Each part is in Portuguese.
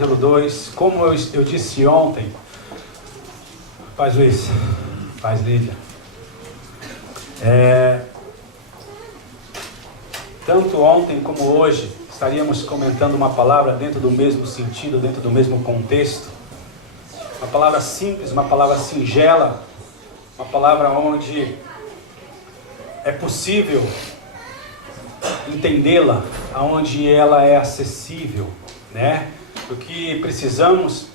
capítulo 2. Como eu disse ontem, faz Luiz, faz Lídia. Tanto ontem como hoje, estaríamos comentando uma palavra dentro do mesmo sentido, dentro do mesmo contexto. Uma palavra simples, uma palavra singela, uma palavra onde é possível entendê-la, onde ela é acessível, né? O que precisamos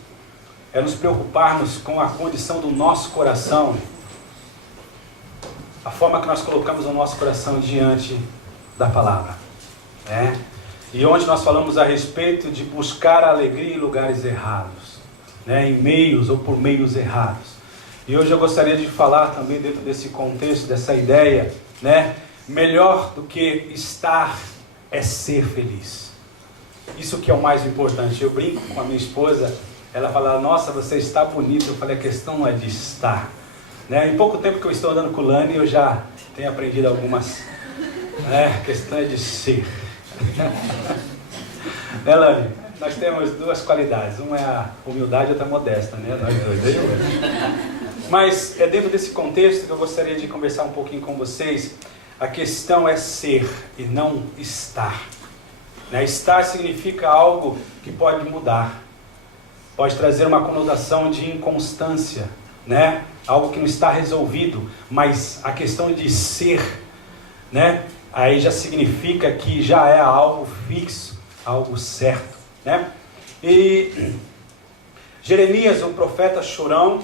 é nos preocuparmos com a condição do nosso coração, a forma que nós colocamos o nosso coração diante da palavra, né? E onde nós falamos a respeito de buscar a alegria em lugares errados, né? Em meios ou por meios errados. E hoje eu gostaria de falar também dentro desse contexto, dessa ideia, né? Melhor do que estar é ser feliz. Isso que é o mais importante. Eu brinco com a minha esposa, ela fala: nossa, você está bonito. Eu falei: a questão não é de estar, né? Em pouco tempo que eu estou andando com o Lani, eu já tenho aprendido algumas, né? A questão é de ser. Né, Lani? Nós temos duas qualidades. Uma é a humildade e outra a modéstia, né? Nós dois. Mas é dentro desse contexto que eu gostaria de conversar um pouquinho com vocês. A questão é ser e não estar, né? Estar significa algo que pode mudar, pode trazer uma conotação de inconstância, né? Algo que não está resolvido. Mas a questão de ser, né? Aí já significa que já é algo fixo, algo certo, né? E Jeremias, o profeta chorão,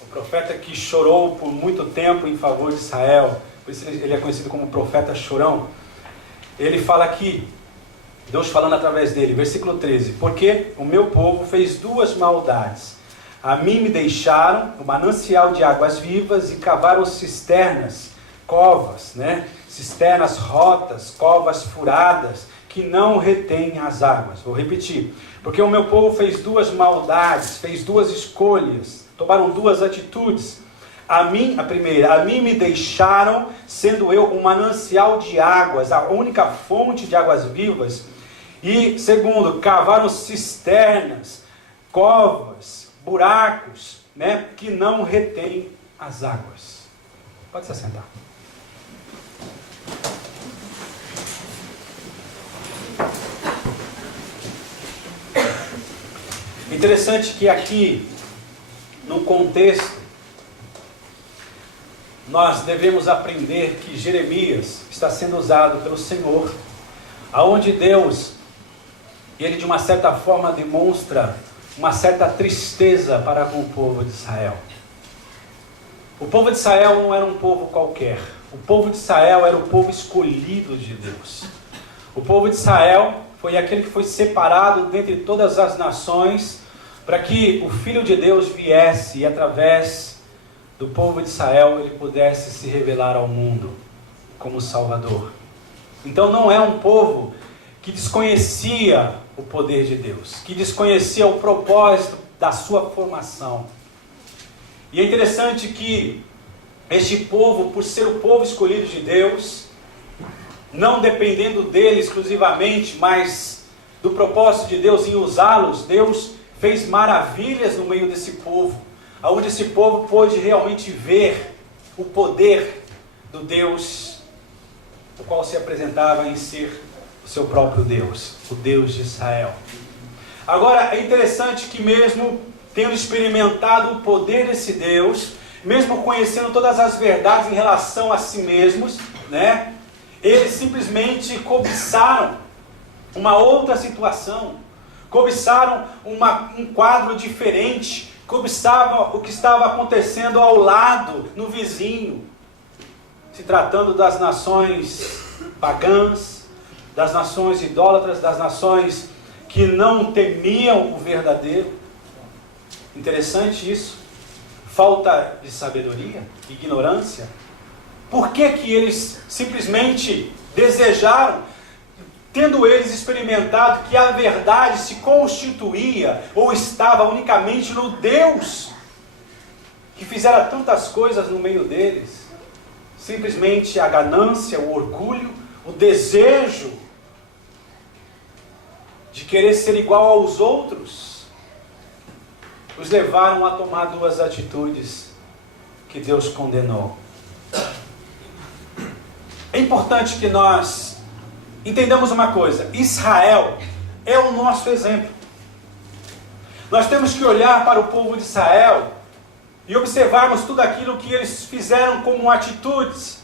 o profeta que chorou por muito tempo em favor de Israel, por isso ele é conhecido como profeta chorão. Ele fala aqui, Deus falando através dele, versículo 13: porque o meu povo fez duas maldades. A mim me deixaram o manancial de águas vivas e cavaram cisternas, covas, né? Cisternas rotas, covas furadas, que não retêm as águas. Vou repetir. Porque o meu povo fez duas maldades, fez duas escolhas, tomaram duas atitudes. A primeira, a mim me deixaram, sendo eu um manancial de águas, a única fonte de águas vivas. E segundo, cavaram cisternas, covas, buracos, né, que não retêm as águas. Pode se assentar. Interessante que aqui, no contexto, nós devemos aprender que Jeremias está sendo usado pelo Senhor, aonde Deus, ele de uma certa forma demonstra uma certa tristeza para com o povo de Israel. O povo de Israel não era um povo qualquer. O povo de Israel era o povo escolhido de Deus. O povo de Israel foi aquele que foi separado dentre todas as nações para que o Filho de Deus viesse e através do povo de Israel ele pudesse se revelar ao mundo como Salvador. Então não é um povo que desconhecia o poder de Deus, que desconhecia o propósito da sua formação. E é interessante que este povo, por ser o povo escolhido de Deus, não dependendo dele exclusivamente, mas do propósito de Deus em usá-los, Deus fez maravilhas no meio desse povo, onde esse povo pôde realmente ver o poder do Deus, o qual se apresentava em ser o seu próprio Deus, o Deus de Israel. Agora, é interessante que mesmo tendo experimentado o poder desse Deus, mesmo conhecendo todas as verdades em relação a si mesmos, né, eles simplesmente cobiçaram uma outra situação, cobiçaram um quadro diferente, cobiçavam o que estava acontecendo ao lado, no vizinho, se tratando das nações pagãs, das nações idólatras, das nações que não temiam o verdadeiro. Interessante isso. Falta de sabedoria, ignorância. Por que que eles simplesmente desejaram, tendo eles experimentado que a verdade se constituía ou estava unicamente no Deus que fizera tantas coisas no meio deles, simplesmente a ganância, o orgulho, o desejo de querer ser igual aos outros, os levaram a tomar duas atitudes que Deus condenou. É importante que nós entendamos uma coisa: Israel é o nosso exemplo. Nós temos que olhar para o povo de Israel e observarmos tudo aquilo que eles fizeram como atitudes,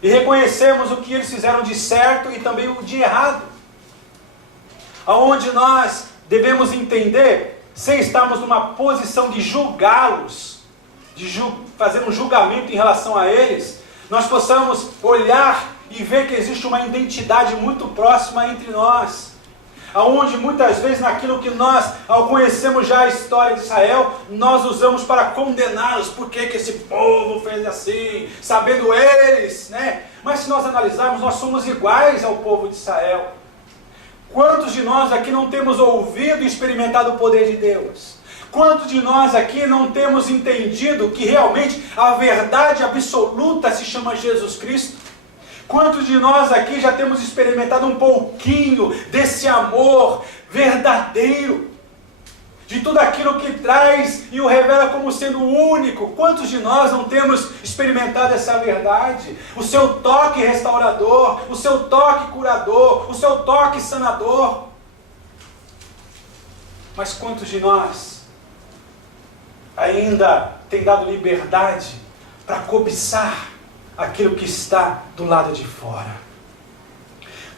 e reconhecermos o que eles fizeram de certo e também o de errado. Aonde nós devemos entender, sem estarmos numa posição de julgá-los, de fazer um julgamento em relação a eles, nós possamos olhar e ver que existe uma identidade muito próxima entre nós. Aonde muitas vezes naquilo que nós, ao conhecermos já a história de Israel, nós usamos para condená-los. Por que esse povo fez assim? Sabendo eles, né? Mas se nós analisarmos, nós somos iguais ao povo de Israel. Quantos de nós aqui não temos ouvido e experimentado o poder de Deus? Quantos de nós aqui não temos entendido que realmente a verdade absoluta se chama Jesus Cristo? Quantos de nós aqui já temos experimentado um pouquinho desse amor verdadeiro, de tudo aquilo que traz e o revela como sendo único? Quantos de nós não temos experimentado essa verdade? O seu toque restaurador, o seu toque curador, o seu toque sanador. Mas quantos de nós ainda tem dado liberdade para cobiçar aquilo que está do lado de fora?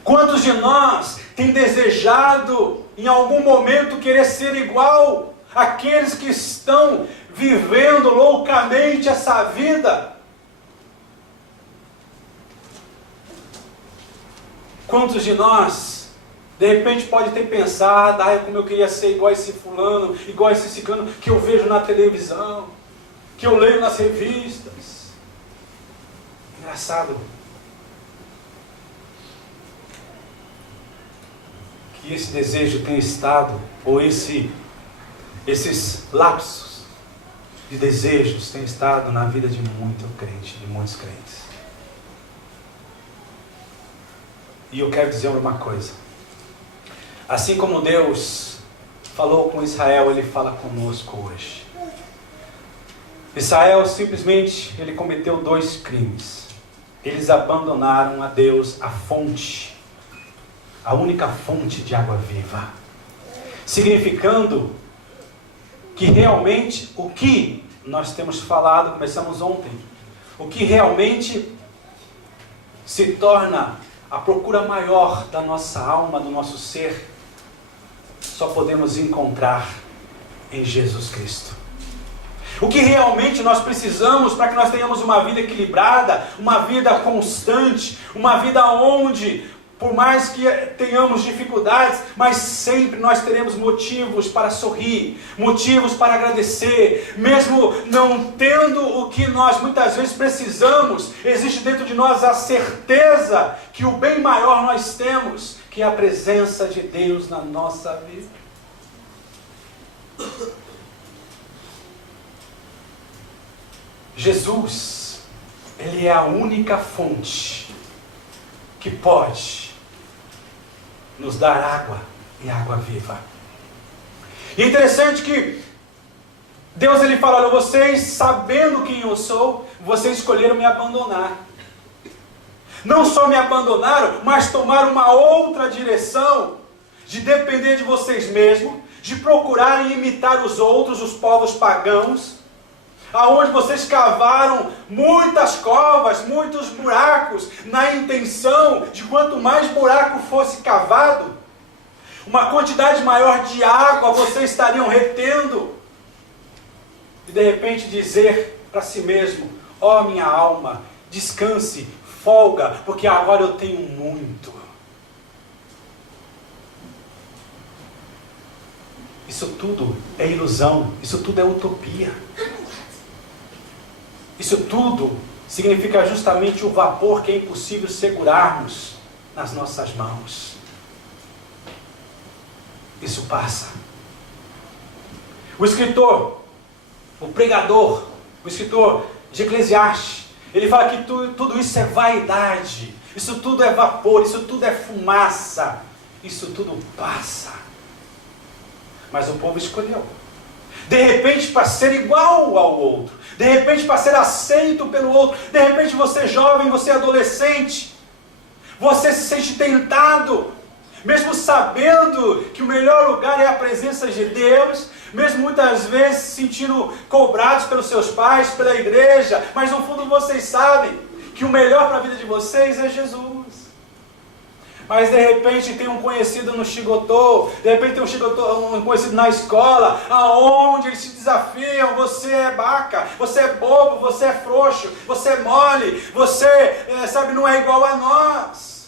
Quantos de nós tem desejado em algum momento querer ser igual àqueles que estão vivendo loucamente essa vida? Quantos de nós de repente pode ter pensado: como eu queria ser igual a esse fulano, igual a esse ciclano que eu vejo na televisão, que eu leio nas revistas. Engraçado que esse desejo tem estado, ou esses lapsos de desejos têm estado na vida de muito crente, de muitos crentes. E eu quero dizer uma coisa: assim como Deus falou com Israel, Ele fala conosco hoje. Israel simplesmente, ele cometeu 2 crimes. Eles abandonaram a Deus, a fonte, a única fonte de água viva. Significando que realmente o que nós temos falado, começamos ontem, o que realmente se torna a procura maior da nossa alma, do nosso ser, só podemos encontrar em Jesus Cristo. O que realmente nós precisamos para que nós tenhamos uma vida equilibrada, uma vida constante, uma vida onde, por mais que tenhamos dificuldades, mas sempre nós teremos motivos para sorrir, motivos para agradecer, mesmo não tendo o que nós muitas vezes precisamos, existe dentro de nós a certeza que o bem maior nós temos, que é a presença de Deus na nossa vida. Jesus, Ele é a única fonte que pode nos dar água e água viva. E é interessante que Deus, Ele fala: olha, vocês sabendo quem eu sou, vocês escolheram me abandonar. Não só me abandonaram, mas tomaram uma outra direção, de depender de vocês mesmos, de procurarem imitar os outros, os povos pagãos, aonde vocês cavaram muitas covas, muitos buracos, na intenção de quanto mais buraco fosse cavado, uma quantidade maior de água vocês estariam retendo. E de repente dizer para si mesmo: ó minha alma, descanse, folga, porque agora eu tenho muito. Isso tudo é ilusão, isso tudo é utopia. Isso tudo significa justamente o vapor que é impossível segurarmos nas nossas mãos. Isso passa. O escritor, o pregador, o escritor de Eclesiastes, ele fala que tudo isso é vaidade, isso tudo é vapor, isso tudo é fumaça. isso tudo passa. Mas o povo escolheu. De repente, para ser igual ao outro. De repente, para ser aceito pelo outro. De repente, você é jovem, você é adolescente. Você se sente tentado. Mesmo sabendo que o melhor lugar é a presença de Deus. Mesmo muitas vezes se sentindo cobrados pelos seus pais, pela igreja. Mas no fundo vocês sabem que o melhor para a vida de vocês é Jesus. Mas de repente tem um conhecido no Shigotô, de repente tem um conhecido na escola, aonde eles te desafiam, você é baca, você é bobo, você é frouxo, você é mole, você, não é igual a nós.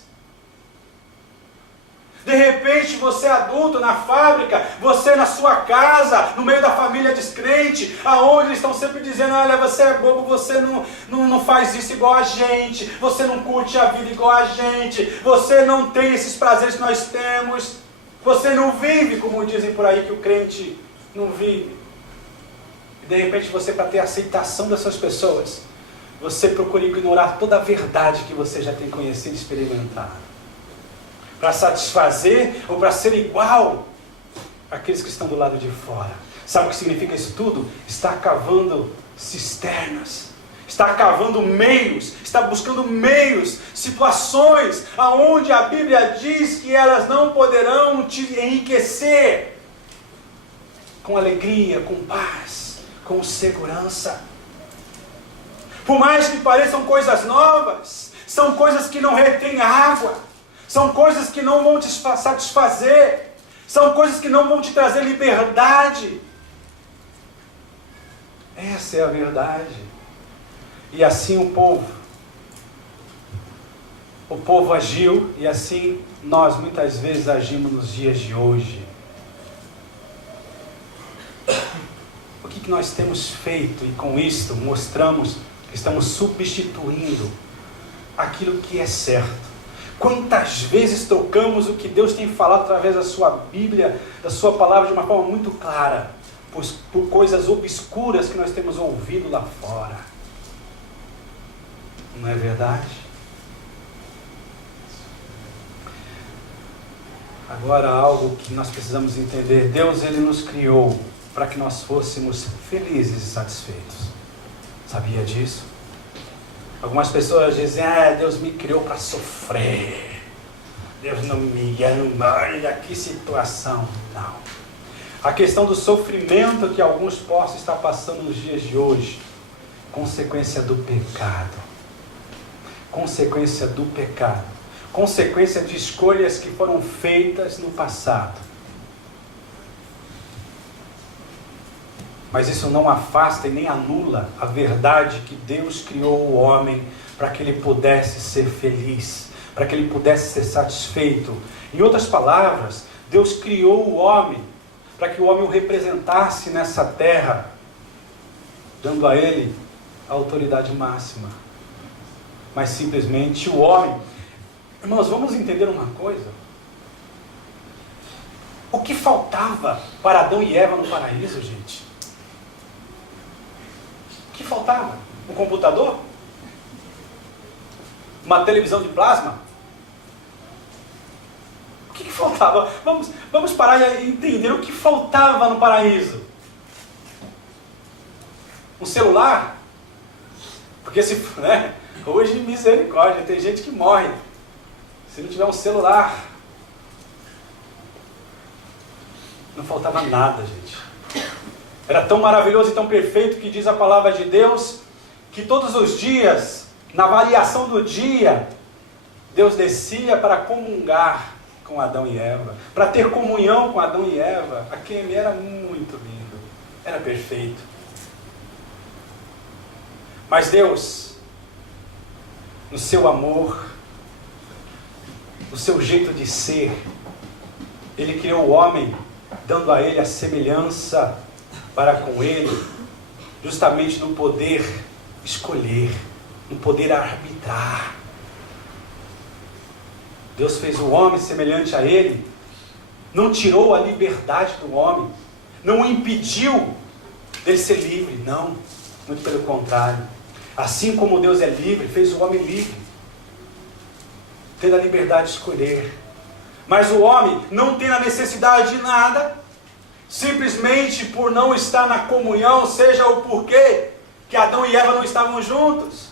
De repente você é adulto na fábrica, você na sua casa, no meio da família descrente, aonde eles estão sempre dizendo, olha, você é bobo, você não faz isso igual a gente, você não curte a vida igual a gente, você não tem esses prazeres que nós temos, você não vive, como dizem por aí que o crente não vive. E de repente você, para ter a aceitação dessas pessoas, você procura ignorar toda a verdade que você já tem conhecido e experimentado. Para satisfazer ou para ser igual àqueles que estão do lado de fora. Sabe o que significa isso tudo? Está cavando cisternas, está cavando meios, está buscando meios, situações aonde a Bíblia diz que elas não poderão te enriquecer com alegria, com paz, com segurança. Por mais que pareçam coisas novas, são coisas que não retêm água. São coisas que não vão te satisfazer. São coisas que não vão te trazer liberdade. Essa é a verdade. E assim o povo agiu, e assim nós muitas vezes agimos nos dias de hoje. O que nós temos feito? E com isto mostramos que estamos substituindo aquilo que é certo. Quantas vezes trocamos o que Deus tem falado através da sua Bíblia, da sua palavra, de uma forma muito clara, por coisas obscuras que nós temos ouvido lá fora. Não é verdade? Agora, algo que nós precisamos entender. Deus, Ele nos criou para que nós fôssemos felizes e satisfeitos. Sabia disso? Algumas pessoas dizem, Deus me criou para sofrer. Deus não me ama, olha que situação. Não. A questão do sofrimento que alguns possam estar passando nos dias de hoje, consequência do pecado. Consequência do pecado. Consequência de escolhas que foram feitas no passado. Mas isso não afasta e nem anula a verdade que Deus criou o homem para que ele pudesse ser feliz, para que ele pudesse ser satisfeito. Em outras palavras, Deus criou o homem para que o homem o representasse nessa terra, dando a ele a autoridade máxima. Mas simplesmente o homem... Irmãos, vamos entender uma coisa. O que faltava para Adão e Eva no paraíso, gente? O que faltava? Um computador? Uma televisão de plasma? O que faltava? Vamos parar e entender o que faltava no paraíso. Um celular? Porque hoje, misericórdia, tem gente que morre se não tiver um celular. Não faltava nada, gente. Era tão maravilhoso e tão perfeito que diz a palavra de Deus, que todos os dias, na variação do dia, Deus descia para comungar com Adão e Eva, para ter comunhão com Adão e Eva. Aquele era muito lindo, era perfeito. Mas Deus, no seu amor, no seu jeito de ser, Ele criou o homem, dando a ele a semelhança para com ele, justamente no poder escolher, no poder arbitrar. Deus fez o homem semelhante a ele, não tirou a liberdade do homem, não o impediu dele ser livre, não, muito pelo contrário. Assim como Deus é livre, fez o homem livre, tendo a liberdade de escolher. Mas o homem não tem a necessidade de nada, simplesmente por não estar na comunhão, seja o porquê que Adão e Eva não estavam juntos.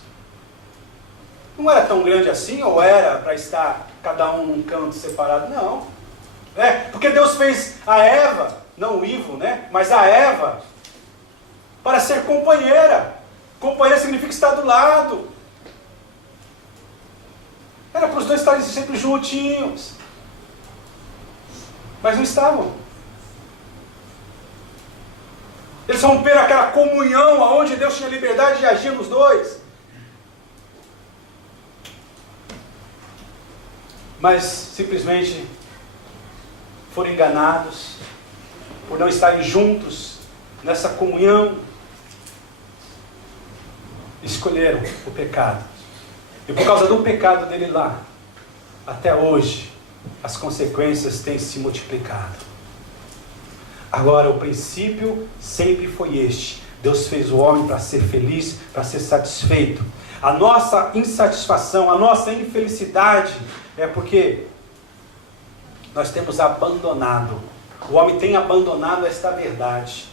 Não era tão grande assim, ou era para estar cada um num canto separado? Não. Porque Deus fez a Eva, não o Ivo, mas a Eva, para ser companheira. Companheira significa estar do lado. Era para os dois estarem sempre juntinhos. Mas não estavam. Eles romperam aquela comunhão onde Deus tinha liberdade de agir nos dois. Mas simplesmente foram enganados por não estarem juntos nessa comunhão. Escolheram o pecado. E por causa do pecado dele lá, até hoje, as consequências têm se multiplicado. Agora, o princípio sempre foi este. Deus fez o homem para ser feliz, para ser satisfeito. A nossa insatisfação, a nossa infelicidade é porque nós temos abandonado. O homem tem abandonado esta verdade.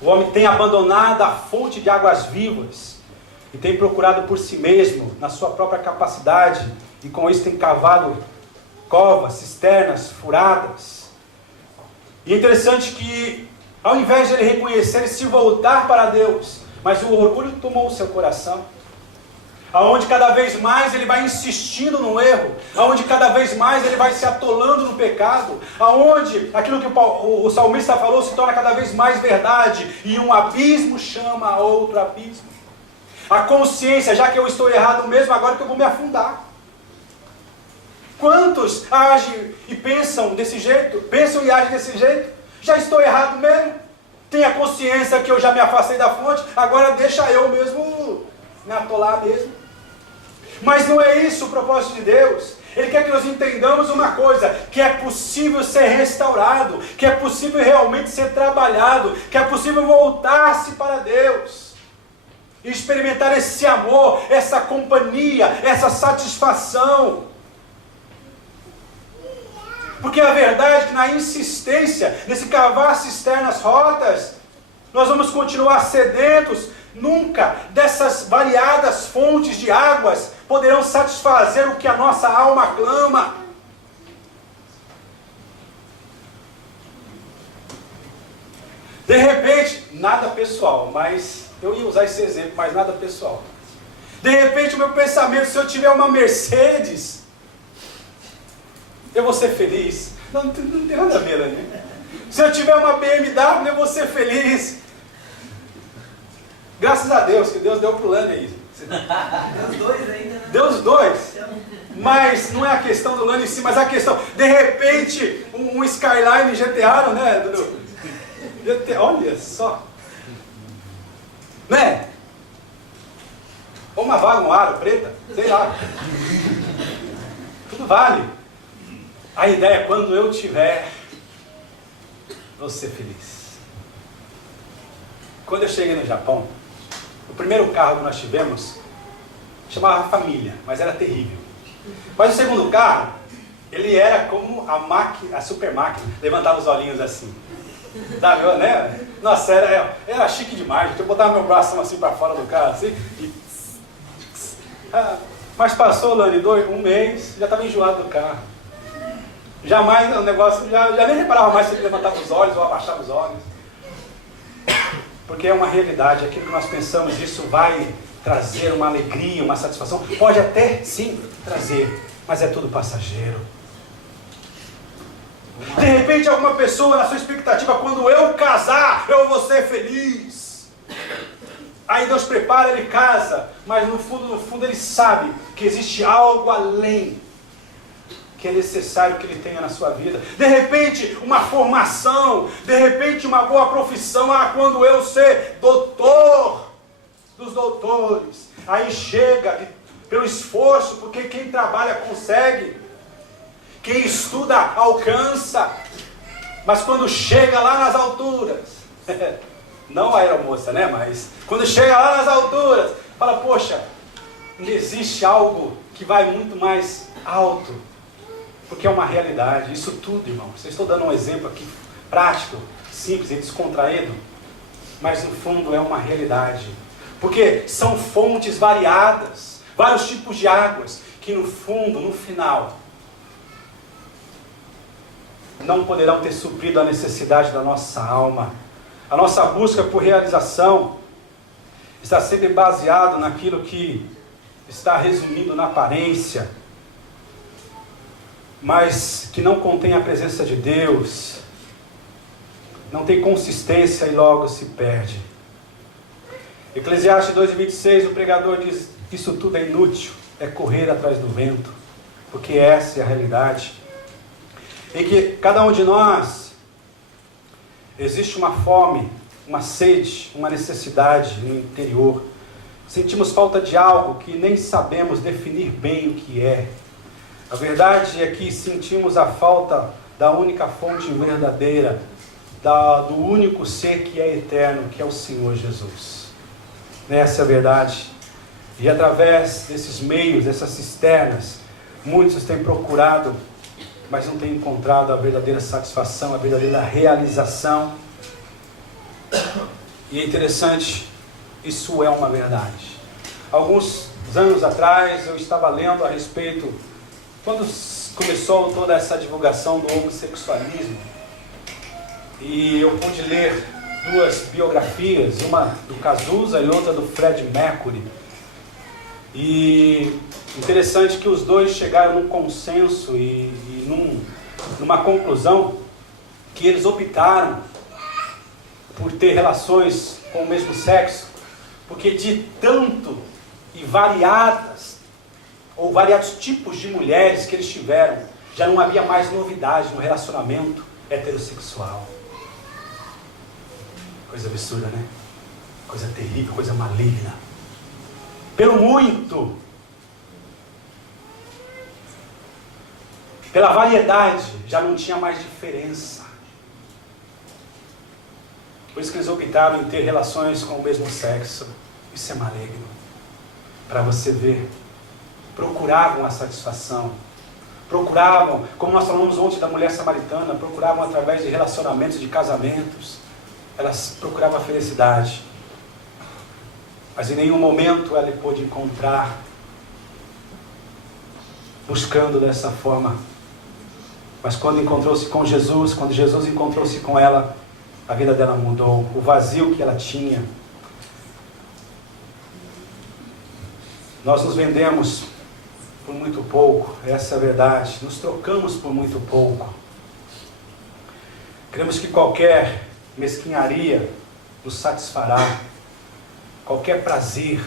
O homem tem abandonado a fonte de águas vivas e tem procurado por si mesmo, na sua própria capacidade, e com isso tem cavado covas, cisternas furadas. E é interessante que, ao invés de ele reconhecer e se voltar para Deus, mas o orgulho tomou o seu coração, aonde cada vez mais ele vai insistindo no erro, aonde cada vez mais ele vai se atolando no pecado, aonde aquilo que o salmista falou se torna cada vez mais verdade, e um abismo chama a outro abismo. A consciência, já que eu estou errado mesmo, agora que eu vou me afundar. Quantos agem e pensam desse jeito? Pensam e agem desse jeito? Já estou errado mesmo? Tenho a consciência que eu já me afastei da fonte, agora deixa eu mesmo me atolar mesmo. Mas não é isso o propósito de Deus. Ele quer que nós entendamos uma coisa, que é possível ser restaurado, que é possível realmente ser trabalhado, que é possível voltar-se para Deus e experimentar esse amor, essa companhia, essa satisfação. Porque a verdade é que na insistência, nesse cavar cisternas rotas, nós vamos continuar sedentos. Nunca dessas variadas fontes de águas poderão satisfazer o que a nossa alma clama. De repente, nada pessoal, mas eu ia usar esse exemplo, mas nada pessoal. De repente o meu pensamento, se eu tiver uma Mercedes, eu vou ser feliz. Não tem nada a ver, né? Se eu tiver uma BMW, eu vou ser feliz. Graças a Deus, que Deus deu pro Lani aí. Deu os dois ainda, né? Deu os dois. Mas não é a questão do Lani em si, mas a questão, de repente, um Skyline GTA, né, Dudu? Olha só. Né? Ou uma vaga, um aro, preta, sei lá. Tudo vale. A ideia é quando eu tiver, vou ser feliz. Quando eu cheguei no Japão, o primeiro carro que nós tivemos chamava Família, mas era terrível. Mas o segundo carro, ele era como a super máquina, levantava os olhinhos assim. Sabe, né? Nossa, era chique demais. Eu botava meu braço assim para fora do carro, assim, e... mas passou, Lani, um mês, já estava enjoado do carro. Jamais o negócio, já nem reparava mais se ele levantava os olhos ou abaixava os olhos. Porque é uma realidade, aquilo que nós pensamos, isso vai trazer uma alegria, uma satisfação. Pode até, sim, trazer, mas é tudo passageiro. De repente, alguma pessoa, na sua expectativa, quando eu casar, eu vou ser feliz. Aí Deus prepara, ele casa, mas no fundo ele sabe que existe algo além que é necessário que ele tenha na sua vida. De repente, uma formação, de repente, uma boa profissão. Quando eu ser doutor dos doutores, aí chega pelo esforço, porque quem trabalha consegue, quem estuda alcança, mas quando chega lá nas alturas, não a aeromoça, né? Mas quando chega lá nas alturas, fala, poxa, existe algo que vai muito mais alto. Porque é uma realidade. Isso tudo, irmãos. Eu estou dando um exemplo aqui prático, simples e descontraído, mas no fundo é uma realidade. Porque são fontes variadas, vários tipos de águas, que no fundo, no final, não poderão ter suprido a necessidade da nossa alma. A nossa busca por realização está sempre baseado naquilo que está resumido na aparência, mas que não contém a presença de Deus, não tem consistência e logo se perde. Eclesiastes 2:26, o pregador diz: isso tudo é inútil, é correr atrás do vento, porque essa é a realidade. Em que cada um de nós existe uma fome, uma sede, uma necessidade no interior. Sentimos falta de algo que nem sabemos definir bem o que é. A verdade é que sentimos a falta da única fonte verdadeira, do único ser que é eterno, que é o Senhor Jesus. Essa é a verdade. E através desses meios, dessas cisternas, muitos têm procurado, mas não têm encontrado a verdadeira satisfação, a verdadeira realização. E é interessante, isso é uma verdade. Alguns anos atrás eu estava lendo a respeito, quando começou toda essa divulgação do homossexualismo, e eu pude ler duas biografias, uma do Cazuza e outra do Fred Mercury. E interessante que os dois chegaram num consenso e numa conclusão que eles optaram por ter relações com o mesmo sexo, porque de tanto e variados tipos de mulheres que eles tiveram, já não havia mais novidade no relacionamento heterossexual. Coisa absurda, né? Coisa terrível, coisa maligna. Pelo muito, pela variedade, já não tinha mais diferença. Por isso que eles optaram em ter relações com o mesmo sexo. Isso é maligno. Para você ver, procuravam a satisfação. Procuravam, como nós falamos ontem da mulher samaritana, procuravam através de relacionamentos, de casamentos. Elas procuravam a felicidade. Mas em nenhum momento ela pôde encontrar, buscando dessa forma. Mas quando encontrou-se com Jesus, quando Jesus encontrou-se com ela, a vida dela mudou. O vazio que ela tinha. Nós nos vendemos por muito pouco, essa é a verdade. Nos trocamos por muito pouco. Queremos que qualquer mesquinharia nos satisfará. Qualquer prazer,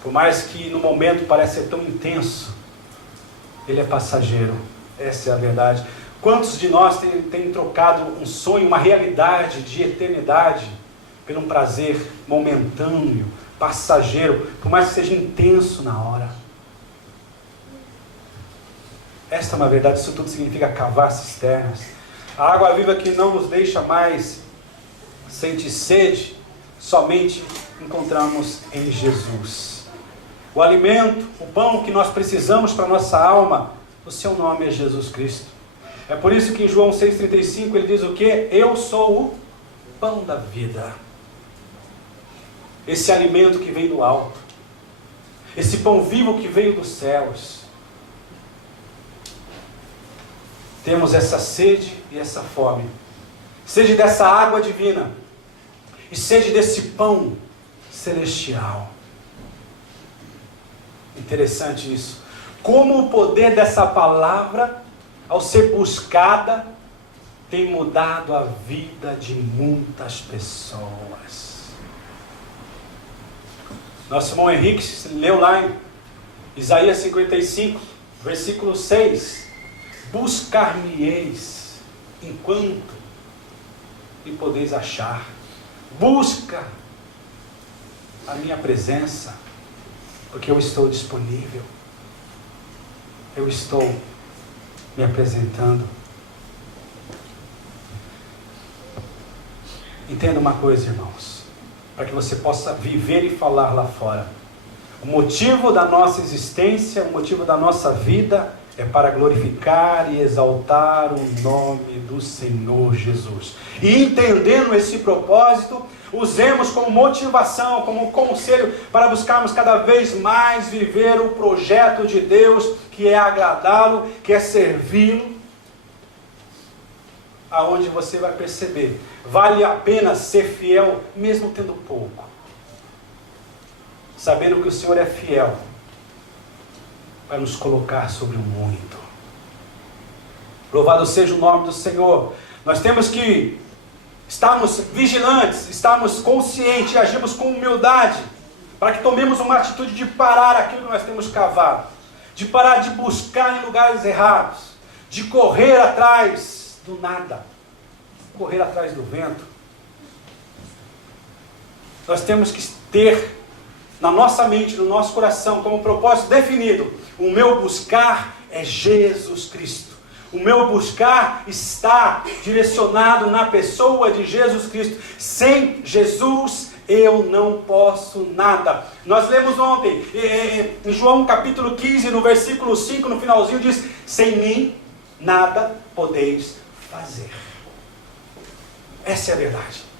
por mais que no momento pareça ser tão intenso, ele é passageiro. Essa é a verdade. Quantos de nós têm trocado um sonho, uma realidade de eternidade, por um prazer momentâneo, passageiro, por mais que seja intenso na hora? Esta é uma verdade. Isso tudo significa cavar cisternas. A água viva que não nos deixa mais sentir sede, somente encontramos em Jesus. O alimento, o pão que nós precisamos para a nossa alma, o seu nome é Jesus Cristo. É por isso que em João 6,35 ele diz o quê? Eu sou o pão da vida. Esse alimento que vem do alto. Esse pão vivo que veio dos céus. Temos essa sede e essa fome. Sede dessa água divina. E sede desse pão celestial. Interessante isso. Como o poder dessa palavra, ao ser buscada, tem mudado a vida de muitas pessoas. Nosso irmão Henrique leu lá em Isaías 55, versículo 6. Buscar-me-eis enquanto me podeis achar. Busca a minha presença, porque eu estou disponível. Eu estou me apresentando. Entenda uma coisa, irmãos, para que você possa viver e falar lá fora. O motivo da nossa existência, o motivo da nossa vida é para glorificar e exaltar o nome do Senhor Jesus. E entendendo esse propósito, usemos como motivação, como conselho para buscarmos cada vez mais viver o projeto de Deus, que é agradá-lo, que é servi-lo, aonde você vai perceber, vale a pena ser fiel, mesmo tendo pouco, sabendo que o Senhor é fiel, para nos colocar sobre o muito. Louvado seja o nome do Senhor. Nós temos que estarmos vigilantes, estarmos conscientes e agirmos com humildade, para que tomemos uma atitude de parar aquilo que nós temos cavado, de parar de buscar em lugares errados, de correr atrás do nada, correr atrás do vento. Nós temos que ter na nossa mente, no nosso coração, como propósito definido: o meu buscar é Jesus Cristo. O meu buscar está direcionado na pessoa de Jesus Cristo. Sem Jesus eu não posso nada. Nós lemos ontem, em João capítulo 15, no versículo 5, no finalzinho, diz: sem mim nada podeis fazer. Essa é a verdade.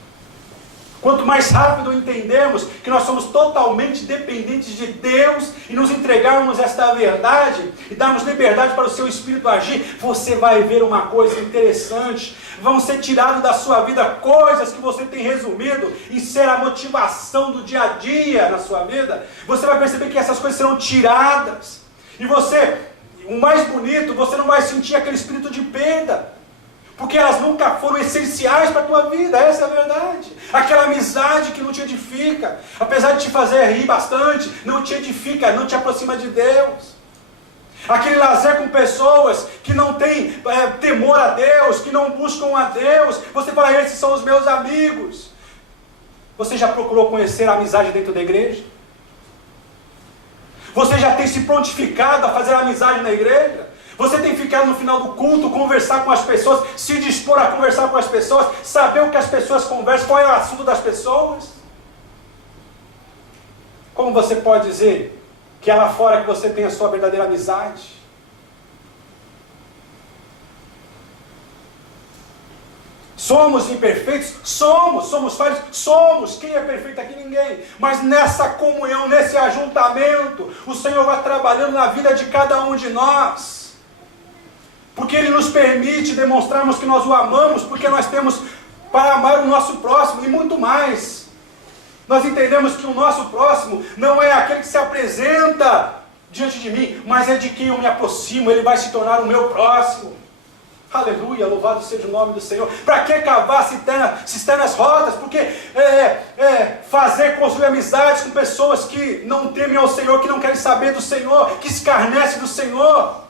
Quanto mais rápido entendermos que nós somos totalmente dependentes de Deus e nos entregarmos esta verdade e darmos liberdade para o seu Espírito agir, você vai ver uma coisa interessante. Vão ser tiradas da sua vida coisas que você tem resumido em ser a motivação do dia a dia na sua vida. Você vai perceber que essas coisas serão tiradas. E você, o mais bonito, você não vai sentir aquele espírito de perda, porque elas nunca foram essenciais para a tua vida. Essa é a verdade. Aquela amizade que não te edifica, apesar de te fazer rir bastante, não te edifica, não te aproxima de Deus. Aquele lazer com pessoas que não têm temor a Deus, que não buscam a Deus, você fala: esses são os meus amigos. Você já procurou conhecer a amizade dentro da igreja? Você já tem se prontificado a fazer amizade na igreja? Você tem ficado no final do culto, conversar com as pessoas, se dispor a conversar com as pessoas, saber o que as pessoas conversam, qual é o assunto das pessoas? Como você pode dizer que é lá fora que você tem a sua verdadeira amizade? Somos imperfeitos? Somos falhos? Somos. Quem é perfeito aqui? Ninguém. Mas nessa comunhão, nesse ajuntamento, o Senhor vai trabalhando na vida de cada um de nós. Porque Ele nos permite demonstrarmos que nós o amamos, porque nós temos para amar o nosso próximo e muito mais. Nós entendemos que o nosso próximo não é aquele que se apresenta diante de mim, mas é de quem eu me aproximo. Ele vai se tornar o meu próximo. Aleluia, louvado seja o nome do Senhor. Para que cavar cisternas rotas? Porque construir amizades com pessoas que não temem ao Senhor, que não querem saber do Senhor, que escarnecem do Senhor.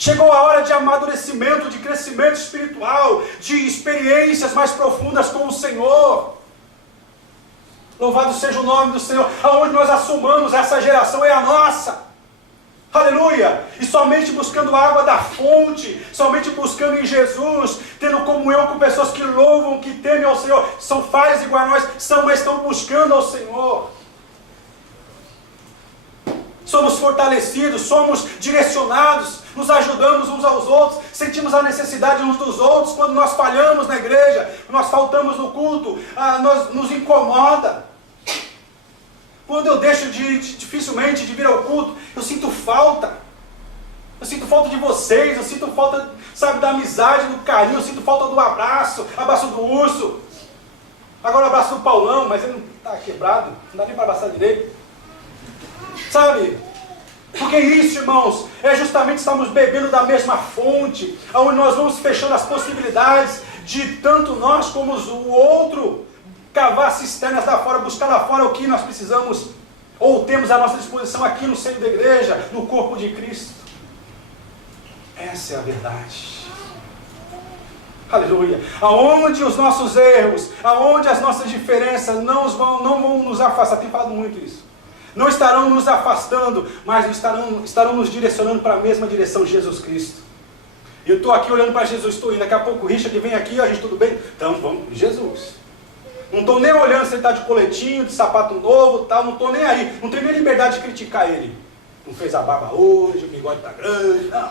Chegou a hora de amadurecimento, de crescimento espiritual, de experiências mais profundas com o Senhor. Louvado seja o nome do Senhor. Aonde nós assumamos essa geração é a nossa. Aleluia! E somente buscando a água da fonte, somente buscando em Jesus, tendo comunhão com pessoas que louvam, que temem ao Senhor, são falhas igual a nós, mas estão buscando ao Senhor. Somos fortalecidos, somos direcionados, nos ajudamos uns aos outros, sentimos a necessidade uns dos outros. Quando nós falhamos na igreja, nós faltamos no culto, nos incomoda. Quando eu deixo dificilmente de vir ao culto, eu sinto falta. Eu sinto falta de vocês, eu sinto falta, da amizade, do carinho, eu sinto falta do abraço do urso. Agora o abraço do Paulão, mas ele não está quebrado, não dá nem para abraçar direito. Porque isso, irmãos, é justamente estarmos bebendo da mesma fonte, onde nós vamos fechando as possibilidades de tanto nós como o outro cavar cisternas lá fora, buscar lá fora o que nós precisamos, ou temos à nossa disposição aqui no seio da igreja, no corpo de Cristo. Essa é a verdade. Aleluia. Aonde os nossos erros, aonde as nossas diferenças não vão nos afastar, tem falado muito isso. Não estarão nos afastando, mas estarão nos direcionando para a mesma direção, Jesus Cristo. Eu estou aqui olhando para Jesus, estou indo, daqui a pouco o Richard vem aqui, a gente tudo bem? Então vamos, Jesus. Não estou nem olhando se ele está de coletinho, de sapato novo, tal, não estou nem aí. Não tenho nem liberdade de criticar ele. Não fez a barba hoje, o bigode está grande, não.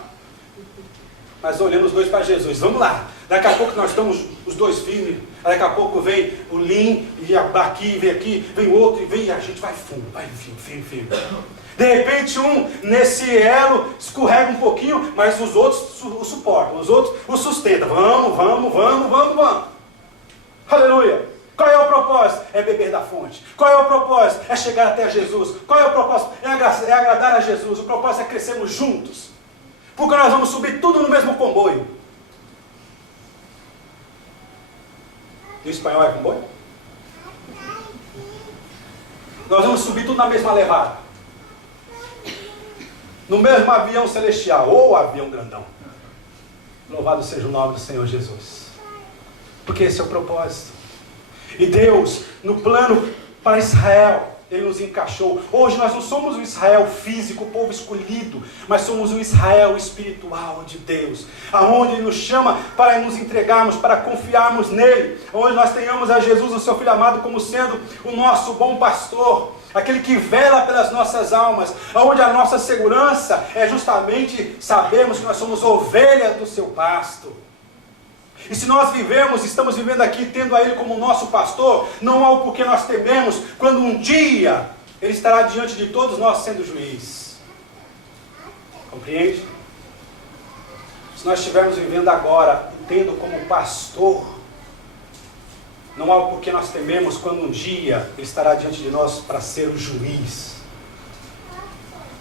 Mas olhando os dois para Jesus, vamos lá. Daqui a pouco nós estamos os dois firmes. Daqui a pouco vem o Lin, e aqui, vem outro, e vem, e a gente vai fundo, vai firme. De repente nesse elo, escorrega um pouquinho, mas os outros o suportam, os outros o sustentam. Vamos. Aleluia. Qual é o propósito? É beber da fonte. Qual é o propósito? É chegar até Jesus. Qual é o propósito? É agradar a Jesus. O propósito é crescermos juntos. Porque nós vamos subir tudo no mesmo comboio. Em espanhol é comboio? Nós vamos subir tudo na mesma levada. No mesmo avião celestial, ou avião grandão. Louvado seja o nome do Senhor Jesus. Porque esse é o propósito. E Deus, no plano para Israel, Ele nos encaixou. Hoje nós não somos o Israel físico, o povo escolhido, mas somos o Israel espiritual de Deus, aonde Ele nos chama para nos entregarmos, para confiarmos nele, onde nós tenhamos a Jesus, o seu Filho amado, como sendo o nosso bom pastor, aquele que vela pelas nossas almas, onde a nossa segurança é justamente sabermos que nós somos ovelhas do seu pasto. E se nós estamos vivendo aqui tendo a Ele como nosso pastor, não há o porquê nós tememos, quando um dia Ele estará diante de todos nós sendo juiz. Compreende? Se nós estivermos vivendo agora, tendo como pastor, não há o porquê nós tememos quando um dia Ele estará diante de nós para ser o juiz.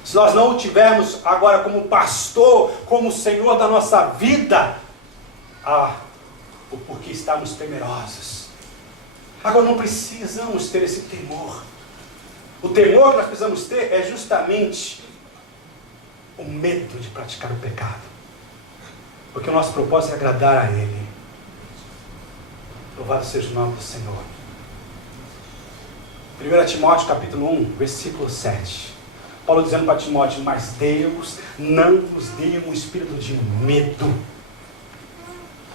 Se nós não o tivermos agora como pastor, como Senhor da nossa vida, o porquê estamos temerosos. Agora não precisamos ter esse temor. O temor que nós precisamos ter é justamente o medo de praticar o pecado. Porque o nosso propósito é agradar a Ele. Louvado seja o nome do Senhor. 1 Timóteo capítulo 1, versículo 7. Paulo dizendo para Timóteo: mas Deus não nos deu um espírito de medo,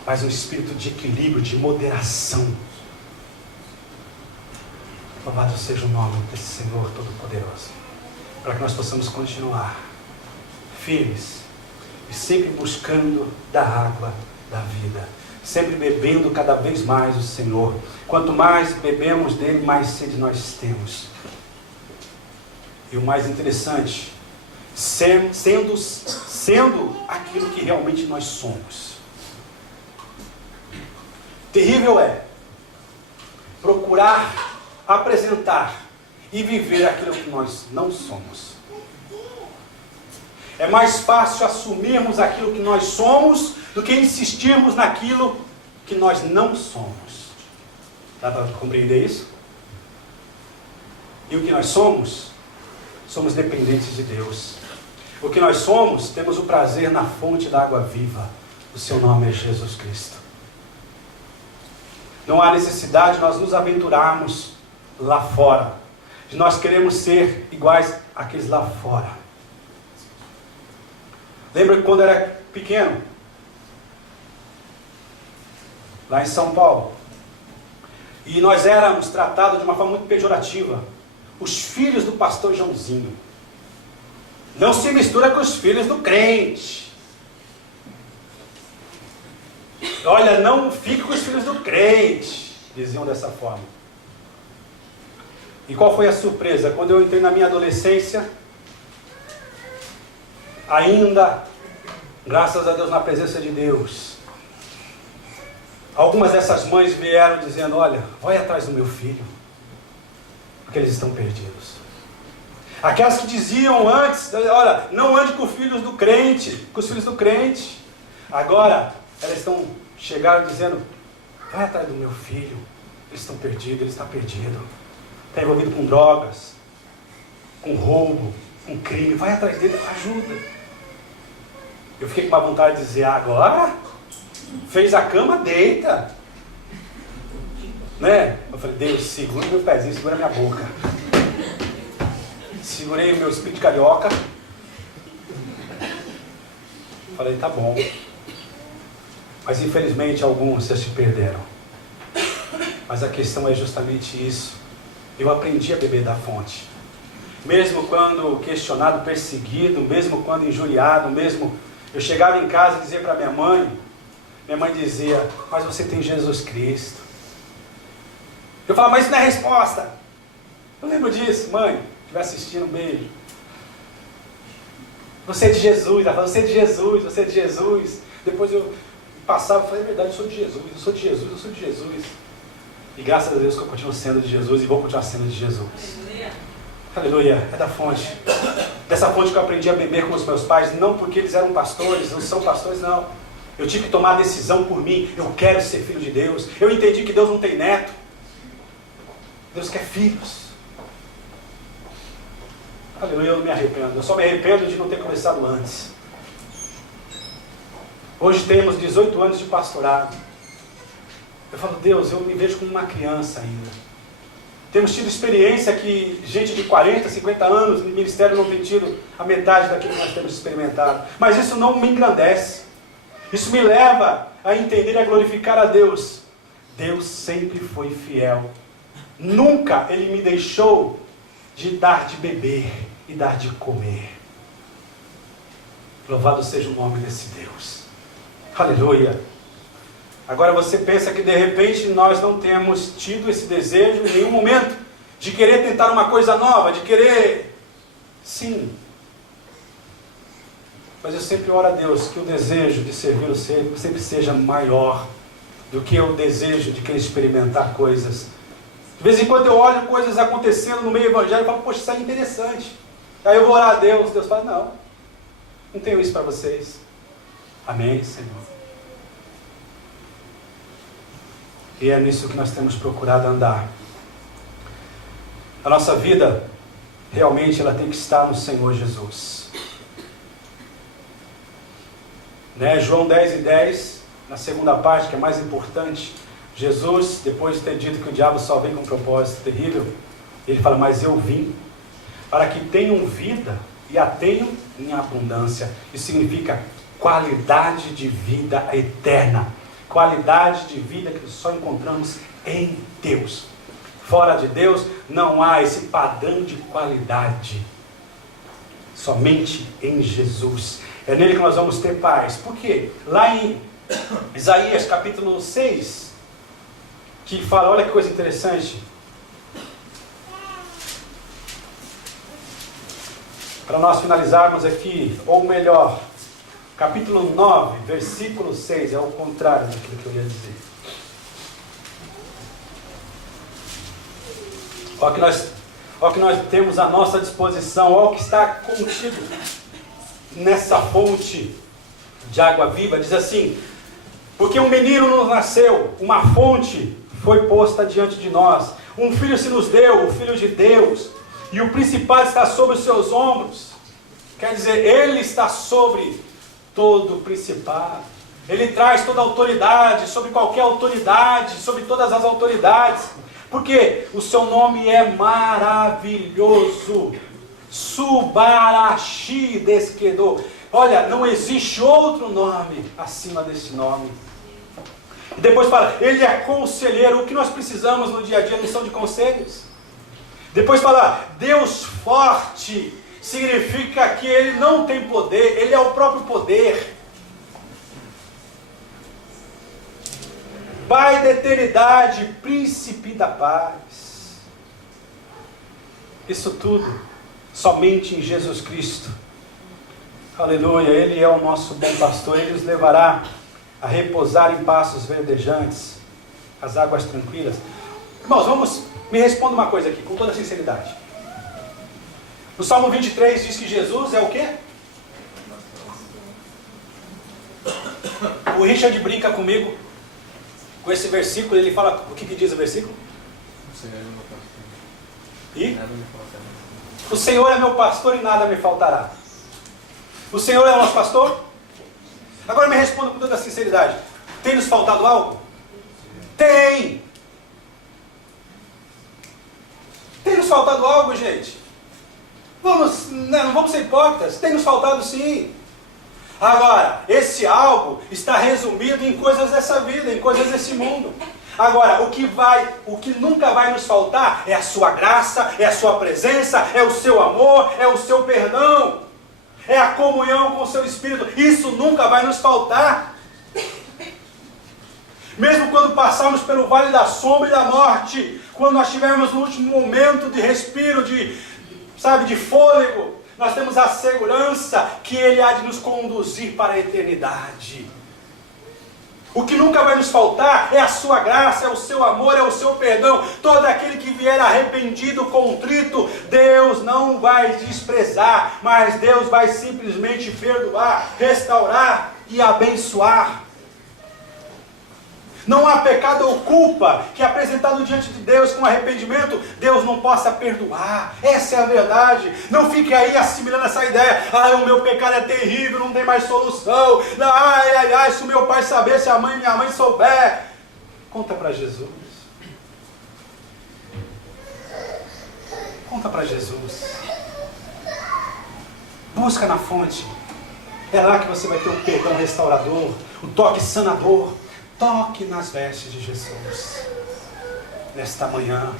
mas um espírito de equilíbrio, de moderação. Louvado seja o nome desse Senhor Todo-Poderoso, para que nós possamos continuar firmes e sempre buscando da água da vida, sempre bebendo cada vez mais o Senhor. Quanto mais bebemos dele, mais sede nós temos. E o mais interessante, sendo aquilo que realmente nós somos. Terrível é procurar apresentar e viver aquilo que nós não somos. É mais fácil assumirmos aquilo que nós somos do que insistirmos naquilo que nós não somos. Dá para compreender isso? E o que nós somos? Somos dependentes de Deus. O que nós somos, temos o prazer na fonte da água viva. O seu nome é Jesus Cristo. Não há necessidade de nós nos aventurarmos lá fora, de nós queremos ser iguais àqueles lá fora. Lembra que quando era pequeno, lá em São Paulo, e nós éramos tratados de uma forma muito pejorativa, os filhos do pastor Joãozinho. Não se mistura com os filhos do crente. Olha, não fique com os filhos do crente, diziam dessa forma. E qual foi a surpresa? Quando eu entrei na minha adolescência, ainda, graças a Deus, na presença de Deus, algumas dessas mães vieram dizendo: olha, vai atrás do meu filho, porque eles estão perdidos. Aquelas que diziam antes: olha, não ande com os filhos do crente, agora elas chegaram dizendo: vai atrás do meu filho, eles estão perdidos, ele está perdido, está envolvido com drogas, com roubo, com crime, vai atrás dele, ajuda. Eu fiquei com uma vontade de dizer: agora fez a cama, deita, né? Eu falei: Deus, segura meu pezinho, segura minha boca. Segurei o meu espírito carioca, falei: tá bom. Mas infelizmente alguns já se perderam. Mas a questão é justamente isso. Eu aprendi a beber da fonte. Mesmo quando questionado, perseguido, mesmo quando injuriado, mesmo eu chegava em casa e dizia para minha mãe dizia, mas você tem Jesus Cristo. Eu falava, mas isso não é resposta. Eu lembro disso, mãe, se estiver assistindo, um beijo. Você é de Jesus, ela falou, você é de Jesus, você é de Jesus. Depois eu passava e falei, é verdade, eu sou de Jesus, eu sou de Jesus, eu sou de Jesus. E graças a Deus que eu continuo sendo de Jesus e vou continuar sendo de Jesus. Aleluia, é da fonte. Dessa fonte que eu aprendi a beber com os meus pais, não porque eles eram pastores, não são pastores, não. Eu tive que tomar a decisão por mim, eu quero ser filho de Deus. Eu entendi que Deus não tem neto. Deus quer filhos. Aleluia, eu não me arrependo. Eu só me arrependo de não ter começado antes. Hoje temos 18 anos de pastorado. Eu falo, Deus, eu me vejo como uma criança ainda. Temos tido experiência que gente de 40, 50 anos no ministério não tem tido a metade daquilo que nós temos experimentado. Mas isso não me engrandece. Isso me leva a entender e a glorificar a Deus. Deus sempre foi fiel. Nunca Ele me deixou de dar de beber e dar de comer. Louvado seja o nome desse Deus. Aleluia. Agora você pensa que de repente nós não temos tido esse desejo em nenhum momento de querer tentar uma coisa nova, de querer... Sim. Mas eu sempre oro a Deus que o desejo de servir o Senhor sempre seja maior do que o desejo de querer experimentar coisas. De vez em quando eu olho coisas acontecendo no meio evangélico e falo, poxa, isso é interessante. Aí eu vou orar a Deus, Deus fala, não tenho isso para vocês. Amém, Senhor. E é nisso que nós temos procurado andar. A nossa vida, realmente, ela tem que estar no Senhor Jesus. João 10:10, na segunda parte, que é mais importante, Jesus, depois de ter dito que o diabo só vem com um propósito terrível, ele fala, mas eu vim para que tenham vida e a tenham em abundância. Isso significa qualidade de vida eterna. Qualidade de vida que só encontramos em Deus. Fora de Deus não há esse padrão de qualidade. Somente em Jesus. É nele que nós vamos ter paz. Por quê? Lá em Isaías capítulo 6, que fala, olha que coisa interessante. Para nós finalizarmos aqui, ou melhor, capítulo 9, versículo 6, é o contrário daquilo que eu ia dizer. Olha o que nós temos à nossa disposição, olha o que está contido nessa fonte de água viva. Diz assim, porque um menino nos nasceu, uma fonte foi posta diante de nós, um filho se nos deu, o Filho de Deus, e o principado está sobre os seus ombros. Quer dizer, Ele está sobre todo o principado. Ele traz toda a autoridade, sobre qualquer autoridade, sobre todas as autoridades. Porque o seu nome é maravilhoso. Subarashi Desquedô. Olha, não existe outro nome acima desse nome. E depois fala, Ele é conselheiro. O que nós precisamos no dia a dia não são de conselhos. Depois fala, Deus forte. Significa que Ele não tem poder, Ele é o próprio poder. Pai da eternidade, príncipe da paz. Isso tudo somente em Jesus Cristo. Aleluia, Ele é o nosso bom pastor, Ele nos levará a repousar em pastos verdejantes, as águas tranquilas. Irmãos, me responda uma coisa aqui, com toda sinceridade. No Salmo 23 diz que Jesus é o quê? O Richard brinca comigo com esse versículo, ele fala, o que diz o versículo? O Senhor é meu pastor e nada me faltará. O Senhor é o nosso pastor? Agora me responda com toda a sinceridade. Tem nos faltado algo? Tem! Tem nos faltado algo, gente? Não vamos ser hipócritas. Tem nos faltado sim. Agora, esse algo está resumido em coisas dessa vida, em coisas desse mundo. Agora, o que nunca vai nos faltar é a sua graça, é a sua presença, é o seu amor, é o seu perdão, é a comunhão com o seu Espírito. Isso nunca vai nos faltar. Mesmo quando passarmos pelo vale da sombra e da morte, quando nós estivermos no último momento de respiro, de fôlego, nós temos a segurança que Ele há de nos conduzir para a eternidade. O que nunca vai nos faltar é a sua graça, é o seu amor, é o seu perdão. Todo aquele que vier arrependido, contrito, Deus não vai desprezar, mas Deus vai simplesmente perdoar, restaurar e abençoar. Não há pecado ou culpa que, apresentado diante de Deus com arrependimento, Deus não possa perdoar. Essa é a verdade. Não fique aí assimilando essa ideia. O meu pecado é terrível, não tem mais solução. Se o meu pai saber, se minha mãe souber. Conta para Jesus. Conta para Jesus. Busca na fonte. É lá que você vai ter o perdão restaurador, o toque sanador. Toque nas vestes de Jesus nesta manhã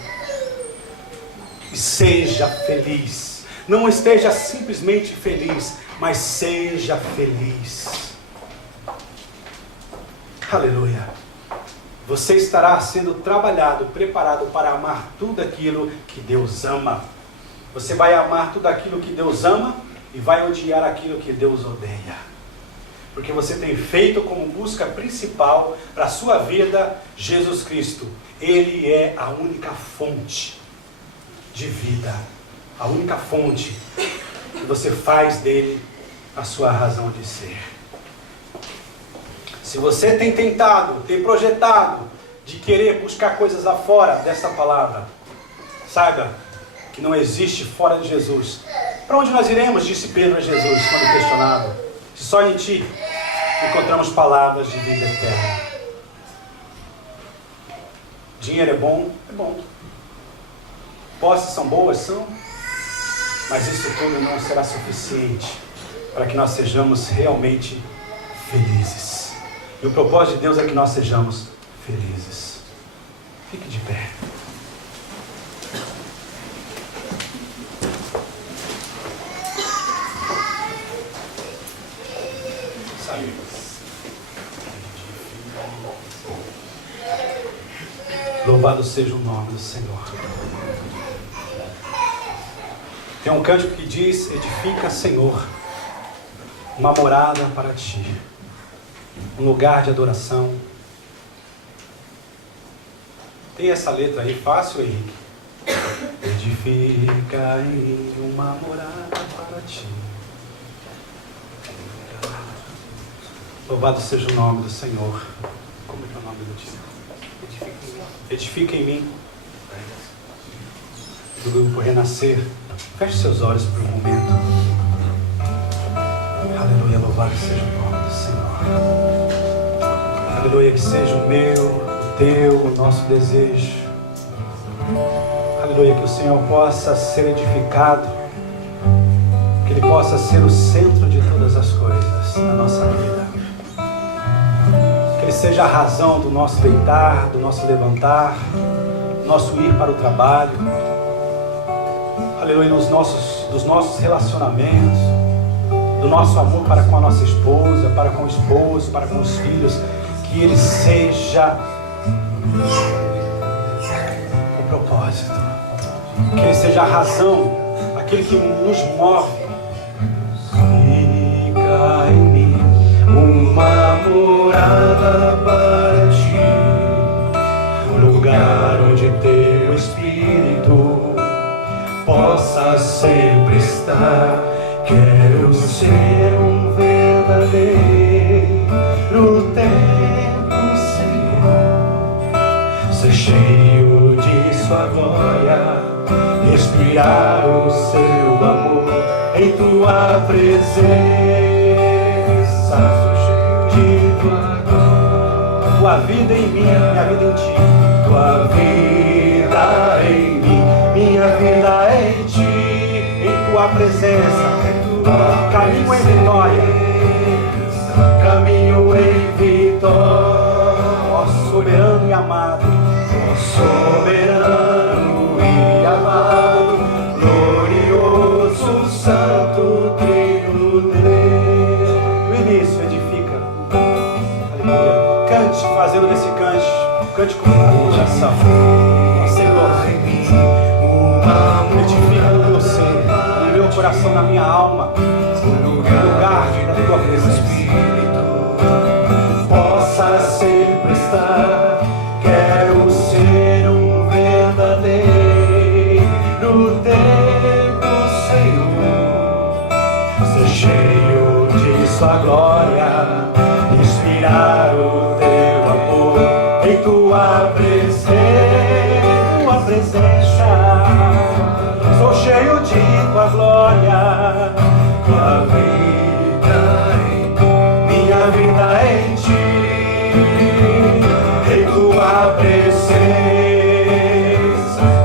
e seja feliz. Não esteja simplesmente feliz, mas seja feliz. Aleluia. Você estará sendo trabalhado, preparado para amar tudo aquilo que Deus ama. Você vai amar tudo aquilo que Deus ama e vai odiar aquilo que Deus odeia. Porque você tem feito como busca principal para a sua vida Jesus Cristo. Ele é a única fonte de vida. A única fonte que você faz dele a sua razão de ser. Se você tem tentado, tem projetado de querer buscar coisas lá fora dessa palavra, saiba que não existe fora de Jesus. Para onde nós iremos? Disse Pedro a Jesus quando questionado. Se só em Ti encontramos palavras de vida eterna. Dinheiro é bom? É bom. Posses são boas? São. Mas isso tudo não será suficiente para que nós sejamos realmente felizes. E o propósito de Deus é que nós sejamos felizes. Fique de pé. Louvado seja o nome do Senhor. Tem um cântico que diz: edifica, Senhor, uma morada para Ti, um lugar de adoração. Tem essa letra aí fácil, Henrique? Edifica em mim uma morada para Ti. Louvado seja o nome do Senhor. Como é o nome do Senhor? Edifica em mim. Do grupo Renascer. Feche seus olhos por um momento. Aleluia, louvado seja o nome do Senhor. Aleluia, que seja o meu, o teu, o nosso desejo. Aleluia, que o Senhor possa ser edificado. Que Ele possa ser o centro de todas as coisas na nossa vida. Que Ele seja a razão do nosso deitar, do nosso levantar, do nosso ir para o trabalho. Aleluia, dos nossos relacionamentos, do nosso amor para com a nossa esposa, para com o esposo, para com os filhos. Que Ele seja o propósito. Que Ele seja a razão, aquele que nos move. Fica em mim uma morada para Ti, um lugar onde Teu Espírito possa sempre estar. Quero ser um verdadeiro templo, Senhor, ser cheio de Sua glória, respirar o Seu amor em Tua presença. Tua vida em mim, minha vida em Ti. Tua vida em mim, minha vida em Ti. Em Tua presença, caminho em vitória. Caminho em vitória, ó soberano e amado. soberano e amado, glorioso, santo, trino Deus. No início, edifica. Aleluia. Cante, fazendo desse cântico com oração. Senhor, edifica no meu ser, no meu coração, na minha alma, no lugar da tua presença. Possa sempre estar, quero ser um verdadeiro tempo, Senhor, ser cheio de sua glória, inspirar o teu amor em tua presença, sou cheio de tua glória, minha vida em ti, em tua presença,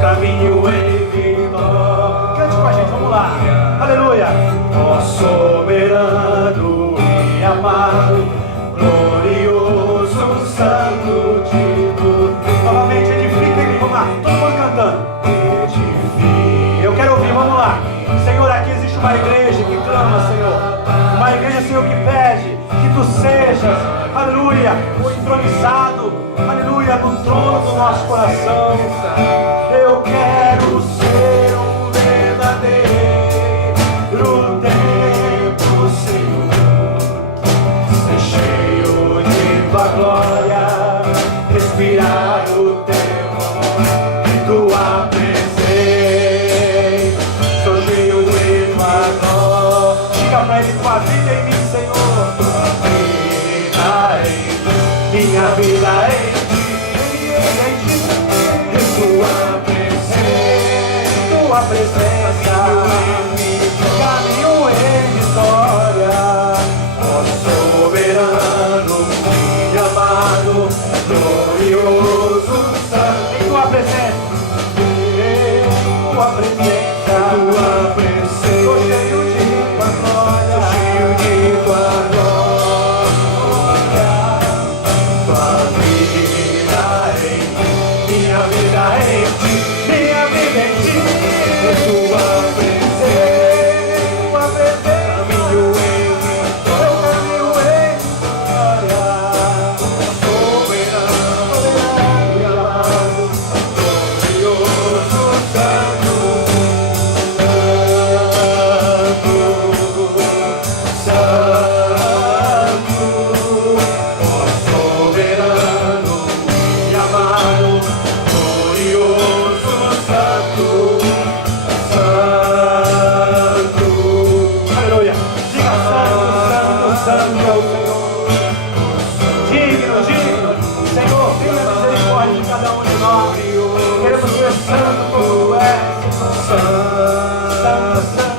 caminho em vitória. Cante com a gente, vamos lá. Aleluia. Ó soberano e amado, glorioso, santo, digno. Novamente, edifica e vamos lá. Todo mundo cantando. Eu quero ouvir, vamos lá. Senhor, aqui existe uma igreja que clama, Senhor. Uma igreja, Senhor, que pede que tu sejas, aleluia, o entronizado, aleluia, no trono do nosso coração. Eu quero ser um verdadeiro tempo, Senhor, ser cheio de tua glória, respirar o teu amor em tua presença, sou cheio de tua glória. Diga pra ele, tua vida em mim, Senhor. Tua vida em mim, minha vida em ti, em tua presença, caminho em vitória. Ó soberano e amado, glorioso, santo, Em tua presença, tua presença, sou cheio de tua glória. sou cheio de tua glória, tua vida em mim, minha vida em ti, minha vida em ti, em tua presença, caminho em vitória, soberano e amado, glorioso, santo, ó soberano e amado, glorioso, santo, Aleluia. Diga santo, santo, santo é o Senhor. Digno. Senhor, tenha misericórdia de cada um de nós. Queremos ser santo como tu és. Santo, santo.